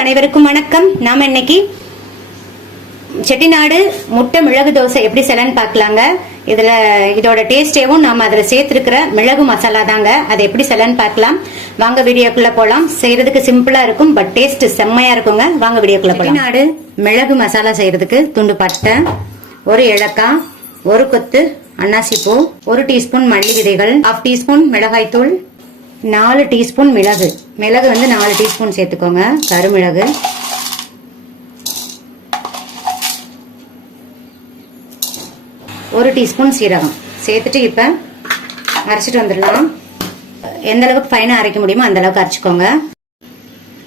அனைவருக்கும் வணக்கம். நாம இன்னைக்கு செட்டிநாடு முட்டை மிளகு தோசை எப்படி செய்யலாம்னு பார்க்கலாங்க. இதோட டேஸ்டேவும் நாம அதுல சேர்த்திருக்கிற மிளகு மசாலா தாங்க. அதை எப்படி செய்யலாம்னு பார்க்கலாம். வாங்க வீடியோக்குள்ள போலாம். செய்யறதுக்கு சிம்பிளா இருக்கும், பட் டேஸ்ட் செம்மையா இருக்குங்க. வாங்க வீடியோக்குள்ள போலாம். செட்டிநாடு மிளகு மசாலா செய்யறதுக்கு துண்டு பட்டை, ஒரு ஏலக்காய், ஒரு கொத்து அன்னாசி பூ, 1 டீஸ்பூன் மல்லி விதைகள், 1/2 டீஸ்பூன் மிளகாய் தூள், 4 டீஸ்பூன் மிளகு. மிளகு வந்து 4 டீஸ்பூன் சேர்த்துக்கோங்க. கருமிளகு, 1 டீஸ்பூன் சீரகம் சேர்த்துட்டு இப்ப அரைச்சிட்டு வந்துடலாம். எந்த அளவுக்கு ஃபைனா அரைக்க முடியுமோ அந்த அளவுக்கு அரைச்சிக்கோங்க.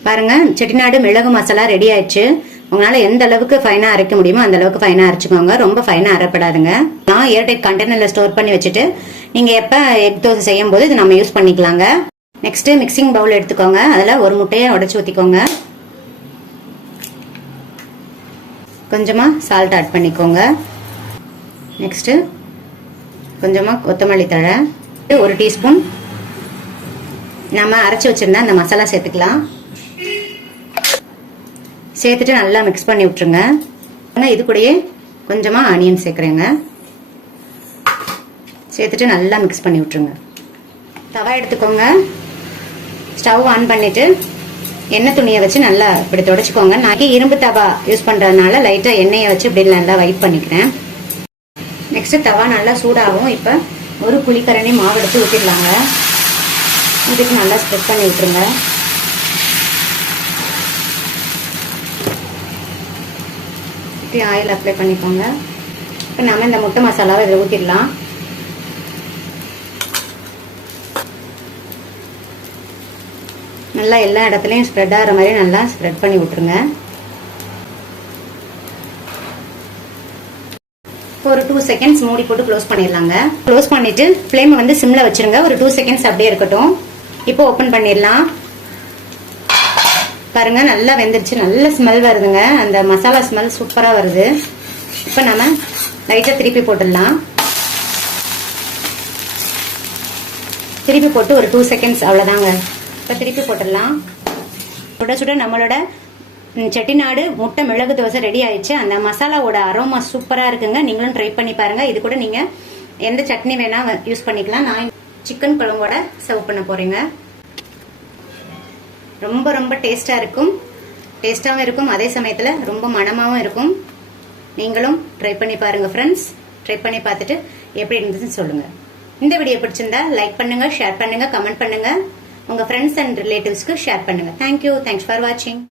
பாருங்க, செட்டிநாடு மிளகு மசாலா ரெடி ஆயிடுச்சு. உங்களால எந்த அளவுக்கு ஃபைனா அரைக்க முடியுமோ அந்த அளவுக்கு ஃபைனா அரைச்சுக்கோங்க. ரொம்ப ஃபைனா அரைப்படாதுங்க. நான் ஏர்டைட் கண்டெய்னர்ல ஸ்டோர் பண்ணி வச்சுட்டு நீங்க எப்ப எக் தோசை செய்யும் போது இது நம்ம யூஸ் பண்ணிக்கலாங்க. நெக்ஸ்ட் மிக்சிங் பவுல் எடுத்துக்கோங்க. அதுல ஒரு முட்டையை உடைச்சு ஊத்திக்கோங்க. கொஞ்சமா சால்ட் ஆட் பண்ணிக்கோங்க. நெக்ஸ்ட் கொஞ்சமா கொத்தமல்லி தழை, 1 டீஸ்பூன் நம்ம அரைச்சு வச்சிருந்த அந்த மசாலா சேர்த்துக்கலாம். சேர்த்துட்டு நல்லா மிக்ஸ் பண்ணி விட்டுருங்க. இது கூடயே கொஞ்சமா ஆனியன் சேர்க்குறேங்க. சேர்த்துட்டு நல்லா மிக்ஸ் பண்ணி விட்டுருங்க. தவா எடுத்துக்கோங்க. ஸ்டவ் ஆன் பண்ணிட்டு எண்ணெய் துணியை வச்சு நல்லா இப்படி தொடச்சிக்கோங்க. நான் இரும்பு தவா யூஸ் பண்றதுனால லைட்டா எண்ணெயை வச்சு இப்படி நல்லா வைப் பண்ணிக்கிறேன். நெக்ஸ்ட் தவா நல்லா சூடாகும். இப்ப ஒரு புளிக்கரணி மாவு எடுத்து ஊற்றிடலாங்க. இதுக்கு நல்லா ஸ்ப்ரெட் பண்ணி விட்டுருங்க. ஆயில் அப்ளை பண்ணிக்கோங்க. இப்போ நம்ம இந்த முட்டை மசாலாவை இதில் ஊற்றிடலாம். நல்லா எல்லா இடத்துலையும் ஸ்ப்ரெட் ஆகிற மாதிரி நல்லா ஸ்ப்ரெட் பண்ணி விட்டுருங்க. ஒரு 2 செகண்ட்ஸ் மூடி போட்டு க்ளோஸ் பண்ணிடலாங்க. க்ளோஸ் பண்ணிட்டு ஃப்ளேமை வந்து சிம்ல வச்சிருங்க. ஒரு 2 செகண்ட்ஸ் அப்படியே இருக்கட்டும். இப்போ ஓப்பன் பண்ணிடலாம். பாருங்க, நல்லா வெந்துருச்சு. நல்ல ஸ்மெல் வருதுங்க. அந்த மசாலா ஸ்மெல் சூப்பரா வருது. இப்போ நம்ம லைட்டா திருப்பி போட்டுடலாம். திருப்பி போட்டு ஒரு 2 செகண்ட்ஸ் அவ்வளவுதாங்க. இப்போ திருப்பி போட்டுடலாம். சுட சுட நம்மளோட செட்டிநாடு முட்டை மிளகு தோசை ரெடி ஆயிடுச்சு. அந்த மசாலாவோட அரோமா சூப்பரா இருக்குங்க. நீங்களும் ட்ரை பண்ணி பாருங்க. இது கூட நீங்க எந்த சட்னி வேணா யூஸ் பண்ணிக்கலாம். நான் சிக்கன் குழம்போட சர்வ் பண்ண போறேங்க. ரொம்ப ரொம்ப டேஸ்டா இருக்கும். டேஸ்டாவும் இருக்கும், அதே சமயத்துல ரொம்ப மணமாவும் இருக்கும். நீங்களும் ட்ரை பண்ணி பாருங்க ஃப்ரெண்ட்ஸ். ட்ரை பண்ணி பார்த்துட்டு எப்படி இருந்துச்சுன்னு சொல்லுங்க. இந்த வீடியோ பிடிச்சிருந்தா லைக் பண்ணுங்க, ஷேர் பண்ணுங்க, கமெண்ட் பண்ணுங்க. உங்க ஃப்ரெண்ட்ஸ் அண்ட் ரிலேட்டிவ்ஸ்க்கு ஷேர் பண்ணுங்க. தேங்க்யூ. தேங்க்ஸ் ஃபார் வாட்சிங்.